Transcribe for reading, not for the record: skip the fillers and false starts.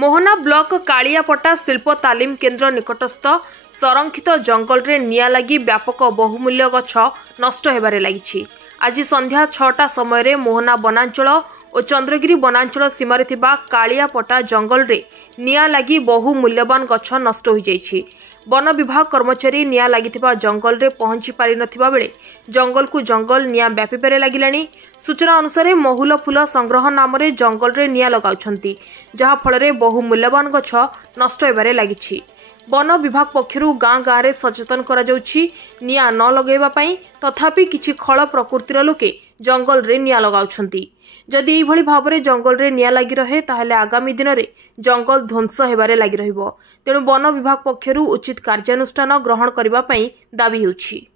Mohana block कालियापटा शिल्प तालीम केन्द्र निकटस्थ संरक्षित जंगल रे निया लगी व्यापक बहुमूल्य गछ नष्ट हेबारे लागिछि। आज संध्या 6टा समय रे मोहना वनांचल और चंद्रगिरी वनांचल सीमारे थिबा कालियापटा जंगल रे निया लगी बहुमूल्यवान गछ नष्ट हो जाइछि। वन विभाग कर्मचारी निया लागिथिबा जंगल रे पहुंची पारि नथिबा बेले जंगल को जंगल निया व्यापीबारे लागिलानी। सूचना अनुसार महुल फूल संग्रह नाम रे जंगल रे निया लगाउछंती, जहा फल रे बहुमूल्यवान गछ नष्ट हेबारे लागिछि। वन विभाग पक्षरु गाँ गाँ रे सचेतन करा जाउछि निया न लगेबा पई, तथापि किछि खळ प्रकृतिर लोके जंगल रे निया लगाउछंती। जदि एही भली भाबरे जंगल रे निया लागि रहे ताहले आगामी दिन रे जंगल ध्वंस हेबारे लागि रहिबो। तेणु वन विभाग पक्षरु उचित कार्यानुष्ठान ग्रहण करिबा पई दाबी हेउछि।